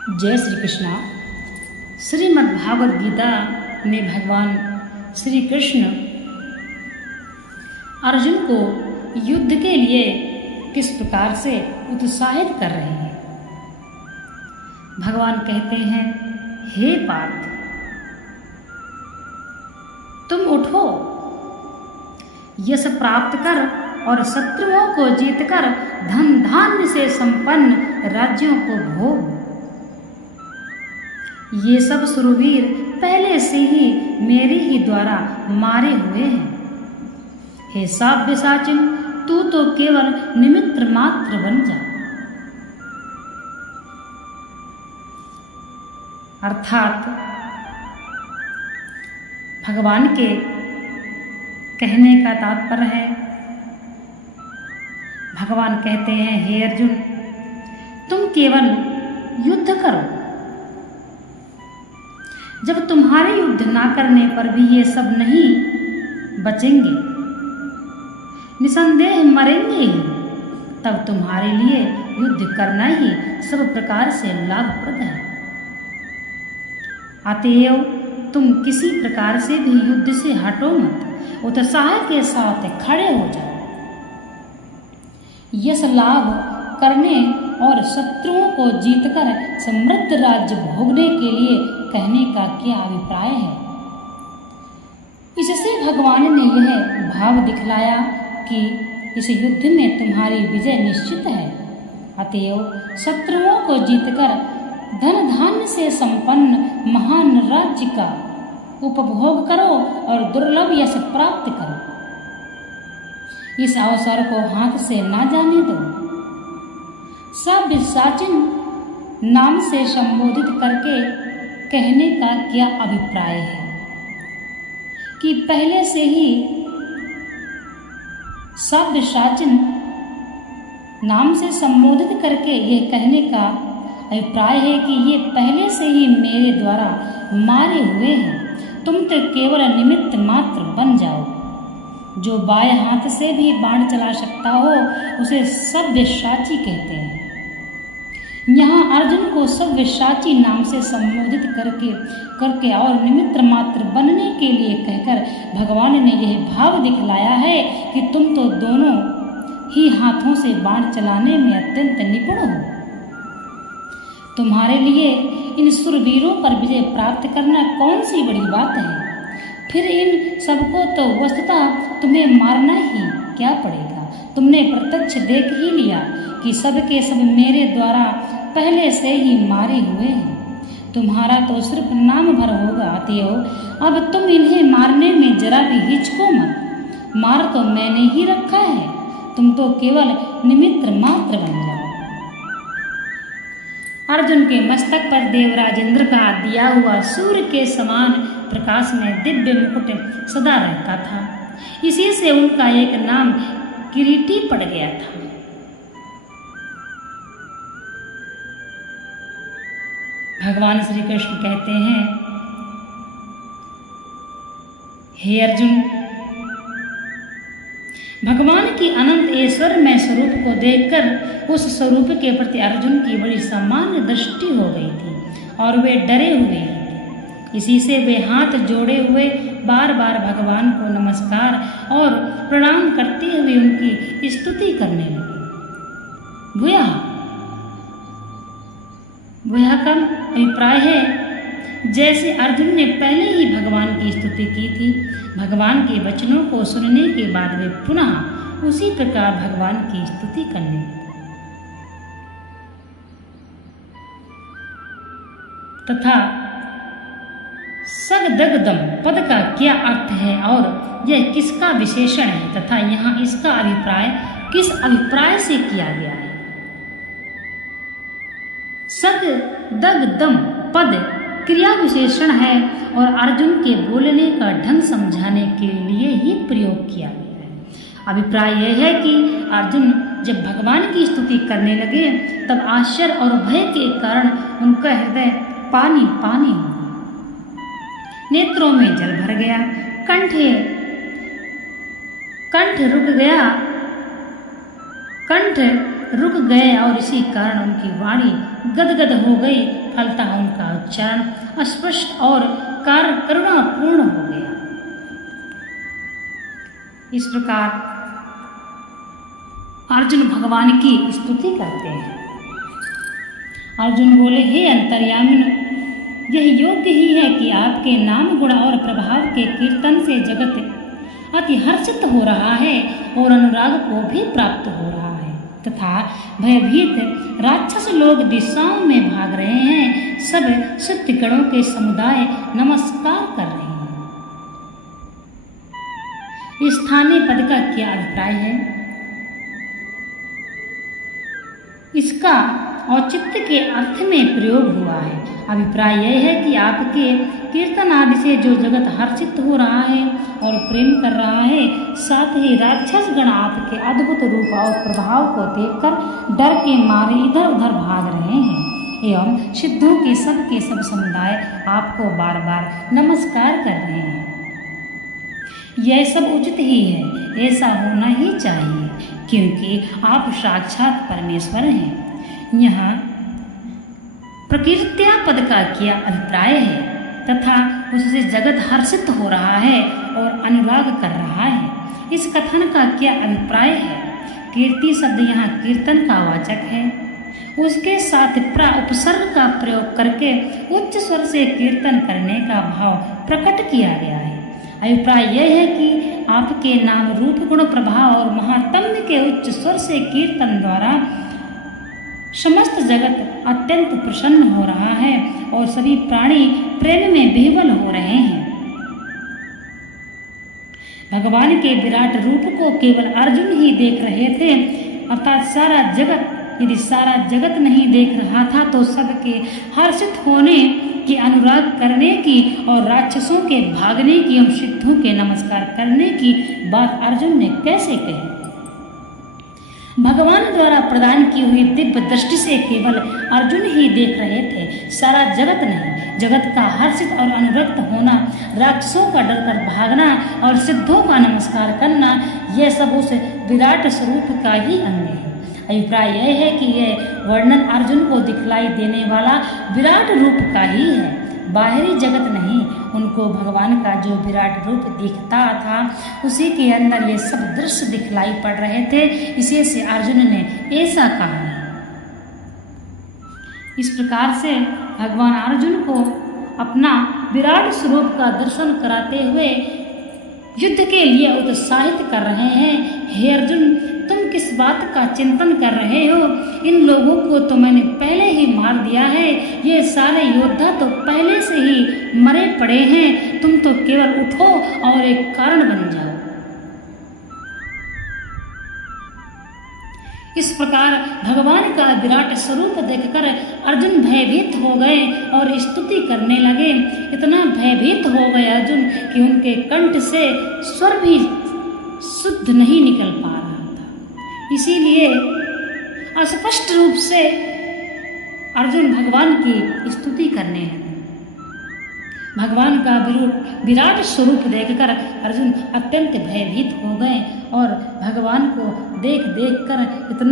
जय श्री कृष्णा। श्रीमद् भागवत गीता में भगवान श्री कृष्ण अर्जुन को युद्ध के लिए किस प्रकार से उत्साहित कर रहे हैं। भगवान कहते हैं, हे पार्थ, तुम उठो, यश प्राप्त कर और शत्रुओं को जीतकर धन धान्य से संपन्न राज्यों को भोग। ये सब सुरवीर पहले से ही मेरे ही द्वारा मारे हुए हैं। हे साव्यसाचिन, तू तो केवल निमित्त मात्र बन जा। अर्थात भगवान के कहने का तात्पर्य है, भगवान कहते हैं, हे अर्जुन, तुम केवल युद्ध करो। जब तुम्हारे युद्ध ना करने पर भी ये सब नहीं बचेंगे, निसंदेह मरेंगे ही, तब तुम्हारे लिए युद्ध करना ही सब प्रकार से लाभप्रद है। अतएव तुम किसी प्रकार से भी युद्ध से हटो मत, उत्साह के साथ खड़े हो जाओ। यश लाभ करने और शत्रुओं को जीतकर समृद्ध राज्य भोगने के लिए कहने का क्या अभिप्राय है। इससे भगवान ने यह भाव दिखलाया कि इस युद्ध में तुम्हारी विजय निश्चित है। अतएव शत्रुओं को जीतकर धन धान्य से संपन्न महान राज्य का उपभोग करो और दुर्लभ यश प्राप्त करो। इस अवसर को हाथ से ना जाने दो। साव्यसाचिन नाम से संबोधित करके कहने का क्या अभिप्राय है कि पहले से ही साव्यसाचिन नाम से संबोधित करके यह कहने का अभिप्राय है कि ये पहले से ही मेरे द्वारा मारे हुए हैं। तुम तो केवल निमित्त मात्र बन जाओ। जो बाएं हाथ से भी बाण चला सकता हो उसे सव्यसाची कहते हैं। यहाँ अर्जुन को सव्यसाची नाम से संबोधित करके और निमित्त मात्र बनने के लिए कहकर भगवान ने यह भाव दिखलाया है कि तुम तो दोनों ही हाथों से बाण चलाने में अत्यंत निपुण हो। तुम्हारे लिए इन सुरवीरों पर विजय प्राप्त करना कौन सी बड़ी बात है। फिर इन सबको तो वस्तुतः तुम्हें मारना ही क्या पड़ेगा। तुमने प्रत्यक्ष देख ही लिया कि सब के सब मेरे द्वारा पहले से ही मारे हुए हैं। तुम्हारा तो सिर्फ नाम भर होगा। अतएव अब तुम इन्हें मारने में जरा भी हिचको मत। मार तो मैंने ही रखा है, तुम तो केवल निमित्त मात्र बन जाओ। अर्जुन के मस्तक पर देवराज इंद्र का दिया हुआ सूर्य के समान प्रकाश में दिव्य मुकुट सदा रहता था। इसी से उनका एक नाम किरीटी पड़ गया था। भगवान श्री कृष्ण कहते हैं, हे अर्जुन, भगवान की अनंत ऐश्वर्यमय स्वरूप को देखकर उस स्वरूप के प्रति अर्जुन की बड़ी सामान्य दृष्टि हो गई थी और वे डरे हुए थे। इसी से वे हाथ जोड़े हुए बार बार भगवान को नमस्कार और प्रणाम करते हुए उनकी स्तुति करने लगे। भूया का अभिप्राय है, जैसे अर्जुन ने पहले ही भगवान की स्तुति की थी, भगवान के वचनों को सुनने के बाद वे पुनः उसी प्रकार भगवान की स्तुति करने लगे। तथा सगदगदम पद का क्या अर्थ है और यह किसका विशेषण है तथा यहाँ इसका अभिप्राय किस अभिप्राय से किया गया है। सगदगदम पद क्रिया विशेषण है और अर्जुन के बोलने का ढंग समझाने के लिए ही प्रयोग किया गया है। अभिप्राय यह है कि अर्जुन जब भगवान की स्तुति करने लगे तब आश्चर्य और भय के कारण उनका हृदय पानी पानी हो गया, नेत्रों में जल भर गया, कंठ रुक गया, कंठ रुक गए और इसी कारण उनकी वाणी गदगद हो गई, फलतः उनका उच्चारण अस्पष्ट और करुणापूर्ण हो गया। इस प्रकार अर्जुन भगवान की स्तुति करते हैं। अर्जुन बोले, हे अंतर्यामिन, यह योग्य ही है कि आपके नाम गुण और प्रभाव के कीर्तन से जगत अति हर्षित हो रहा है और अनुराग को भी प्राप्त हो रहा है, तथा भयभीत राक्षस लोग दिशाओं में भाग रहे हैं। सब सिद्धगणों के समुदाय नमस्कार कर रहे हैं। स्थानीय पद का क्या अभिप्राय है? इसका औचित्य के अर्थ में प्रयोग हुआ है। अभिप्राय यह है कि आपके कीर्तन आदि से जो जगत हर्षित हो रहा है और प्रेम कर रहा है, साथ ही राक्षस गण आपके अद्भुत रूप और प्रभाव को देखकर डर के मारे इधर उधर भाग रहे हैं, एवं सिद्धों के सब समुदाय आपको बार बार नमस्कार कर रहे हैं। यह सब उचित ही है, ऐसा होना ही चाहिए, क्योंकि आप साक्षात परमेश्वर हैं। यहाँ प्रकीर्त्या पद का क्या अभिप्राय है तथा उससे जगत हर्षित हो रहा है और अनुराग कर रहा है, इस कथन का क्या अभिप्राय है? कीर्ति शब्द यहाँ कीर्तन का वाचक है। उसके साथ उपसर्ग का प्रयोग करके उच्च स्वर से कीर्तन करने का भाव प्रकट किया गया है। अभिप्राय यह है कि आपके नाम रूप गुण प्रभाव और महात्म्य के उच्च स्वर से कीर्तन द्वारा समस्त जगत अत्यंत प्रसन्न हो रहा है और सभी प्राणी प्रेम में विह्वल हो रहे हैं। भगवान के विराट रूप को केवल अर्जुन ही देख रहे थे, अर्थात सारा जगत। यदि सारा जगत नहीं देख रहा था तो सबके हर्षित होने की, अनुराग करने की और राक्षसों के भागने की एवं सिद्धों के नमस्कार करने की बात अर्जुन ने कैसे कही? भगवान द्वारा प्रदान की हुई दिव्य दृष्टि से केवल अर्जुन ही देख रहे थे, सारा जगत नहीं। जगत का हर्षित और अनुरक्त होना, राक्षसों का डर कर भागना और सिद्धों का नमस्कार करना, यह सब उस विराट स्वरूप का ही अंग है। अभिप्राय यह है कि यह वर्णन अर्जुन को दिखलाई देने वाला विराट रूप का ही है, बाहरी जगत नहीं। उनको भगवान का जो विराट रूप दिखता था, उसी के अंदर ये सब दृश्य दिखलाई पड़ रहे थे। इसी से अर्जुन ने ऐसा कहा। इस प्रकार से भगवान अर्जुन को अपना विराट स्वरूप का दर्शन कराते हुए युद्ध के लिए उत्साहित कर रहे हैं। हे अर्जुन, तुम किस बात का चिंतन कर रहे हो? इन लोगों को तो मैंने पहले ही मार दिया है। ये सारे योद्धा तो पहले से ही मरे पड़े हैं। तुम तो केवल उठो और एक कारण बन जाओ। इस प्रकार भगवान का विराट स्वरूप देखकर अर्जुन भयभीत हो गए और स्तुति करने लगे। इतना भयभीत हो गए अर्जुन कि उनके कंठ से स्वर भी शुद्ध नहीं निकल पा रहा था। इसीलिए अस्पष्ट रूप से अर्जुन भगवान की स्तुति करने लगे। भगवान का विराट स्वरूप देखकर अर्जुन अत्यंत भयभीत हो गए और भगवान को देख कर इतना